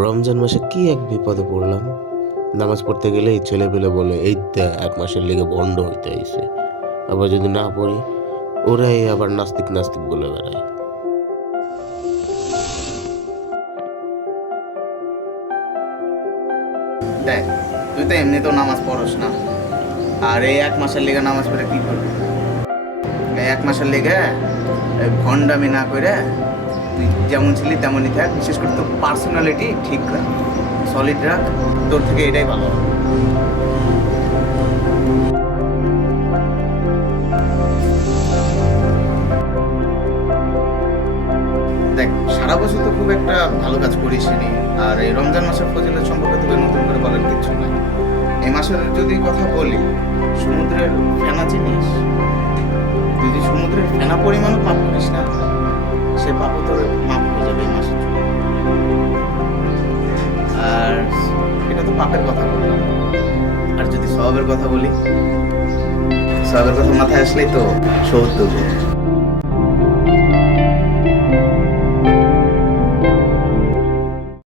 রমজান মাসে কি এক বিপদে পড়লাম। নামাজ পড়তে গেলেই ছেলেপেলে বলে এই এক মাসের লেগে ভণ্ড হইতে আইছে। আবার যদি না পড়ি ওরাই আবার নাস্তিক নাস্তিক বলে বেড়ায়। দেখ, তুই তো এমনিতেও নামাজ পড়স না, আর এই এক মাসের লেগে নামাজ পড়ে কি করবি? এই এক মাসের লেগে ভণ্ডামি না করে তুই যেমন ছিলি তেমনই থাক। বিশেষ করে তোর পার্সোনালিটি ঠিক রাখ, সলিড রাখ। তোর থেকে এটাই ভালো হবে। দেখ, সারা বছর তো খুব একটা ভালো কাজ করিস নি, আর এই রমজান মাসের ফজিলত সম্পর্কে তোকে নতুন করে বলার কিচ্ছু নাই। এই মাসের যদি কথা বলি, সমুদ্রের ফেনা চিনিস? তুই যদি সমুদ্রের ফেনা পরিমাণও পাপ করিস না, সে পাপও তোর মাপ হয়ে যাবে এই মাসের জন্য। আর এটা তো পাপের কথা বললাম। আর যদি সওয়াবের কথা বলি, সওয়াবের কথা মাথায় আসলেই তো ৭০